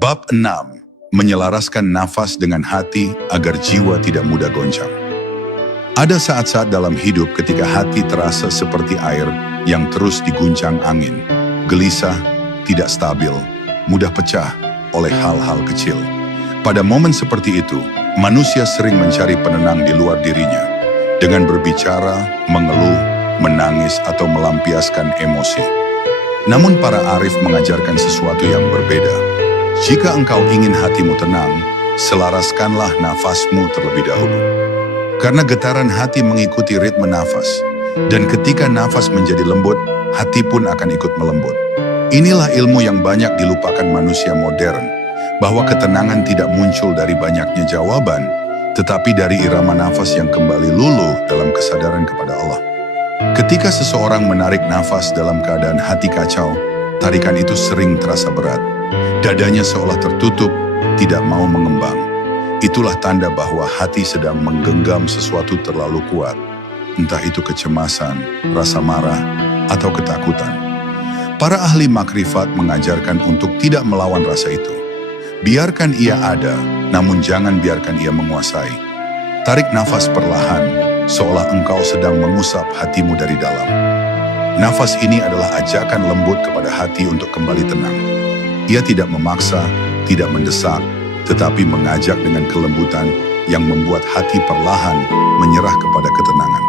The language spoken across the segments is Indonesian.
Bab 6. Menyelaraskan nafas dengan hati agar jiwa tidak mudah goncang. Ada saat-saat dalam hidup ketika hati terasa seperti air yang terus diguncang angin, gelisah, tidak stabil, mudah pecah oleh hal-hal kecil. Pada momen seperti itu, manusia sering mencari penenang di luar dirinya, dengan berbicara, mengeluh, menangis, atau melampiaskan emosi. Namun para arif mengajarkan sesuatu yang berbeda. Jika engkau ingin hatimu tenang, selaraskanlah nafasmu terlebih dahulu. Karena getaran hati mengikuti ritme nafas, dan ketika nafas menjadi lembut, hati pun akan ikut melembut. Inilah ilmu yang banyak dilupakan manusia modern, bahwa ketenangan tidak muncul dari banyaknya jawaban, tetapi dari irama nafas yang kembali luluh dalam kesadaran kepada Allah. Ketika seseorang menarik nafas dalam keadaan hati kacau, tarikan itu sering terasa berat. Dadanya seolah tertutup, tidak mau mengembang. Itulah tanda bahwa hati sedang menggenggam sesuatu terlalu kuat. Entah itu kecemasan, rasa marah, atau ketakutan. Para ahli makrifat mengajarkan untuk tidak melawan rasa itu. Biarkan ia ada, namun jangan biarkan ia menguasai. Tarik nafas perlahan, seolah engkau sedang mengusap hatimu dari dalam. Nafas ini adalah ajakan lembut kepada hati untuk kembali tenang. Ia tidak memaksa, tidak mendesak, tetapi mengajak dengan kelembutan yang membuat hati perlahan menyerah kepada ketenangan.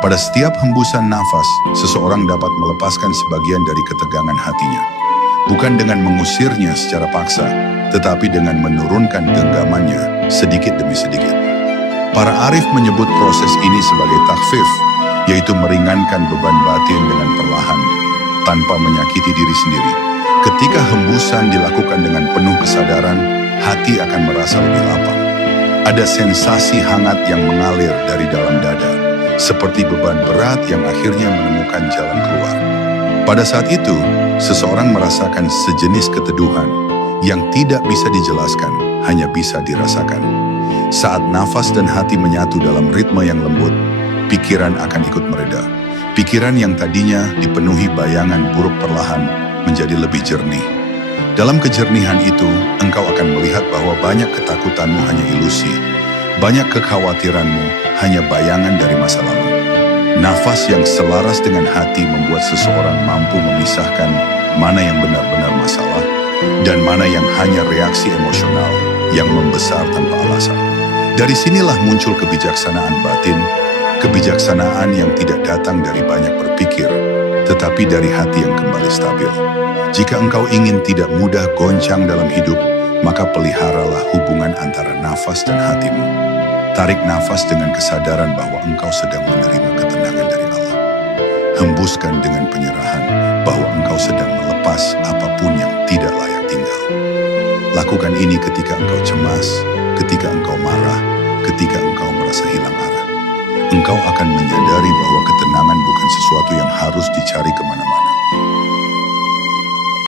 Pada setiap hembusan nafas, seseorang dapat melepaskan sebagian dari ketegangan hatinya. Bukan dengan mengusirnya secara paksa, tetapi dengan menurunkan genggamannya sedikit demi sedikit. Para arif menyebut proses ini sebagai takhfif, yaitu meringankan beban batin dengan perlahan, tanpa menyakiti diri sendiri. Ketika hembusan dilakukan dengan penuh kesadaran, hati akan merasa lebih lapang. Ada sensasi hangat yang mengalir dari dalam dada, seperti beban berat yang akhirnya menemukan jalan keluar. Pada saat itu, seseorang merasakan sejenis keteduhan yang tidak bisa dijelaskan, hanya bisa dirasakan. Saat nafas dan hati menyatu dalam ritme yang lembut, pikiran akan ikut mereda. Pikiran yang tadinya dipenuhi bayangan buruk perlahan menjadi lebih jernih. Dalam kejernihan itu, engkau akan melihat bahwa banyak ketakutanmu hanya ilusi, banyak kekhawatiranmu hanya bayangan dari masa lalu. Nafas yang selaras dengan hati membuat seseorang mampu memisahkan mana yang benar-benar masalah dan mana yang hanya reaksi emosional yang membesar tanpa alasan. Dari sinilah muncul kebijaksanaan batin, kebijaksanaan yang tidak datang dari banyak berpikir, tetapi dari hati yang kembali stabil. Jika engkau ingin tidak mudah goncang dalam hidup, maka peliharalah hubungan antara nafas dan hatimu. Tarik nafas dengan kesadaran bahwa engkau sedang menerima ketenangan dari Allah. Hembuskan dengan penyerahan bahwa engkau sedang melepas apapun yang tidak layak tinggal. Lakukan ini ketika engkau cemas, ketika engkau marah, ketika engkau merasa hilang arah. Engkau akan menyadari bahwa ketenangan bukan sesuatu yang harus dicari kemana-mana.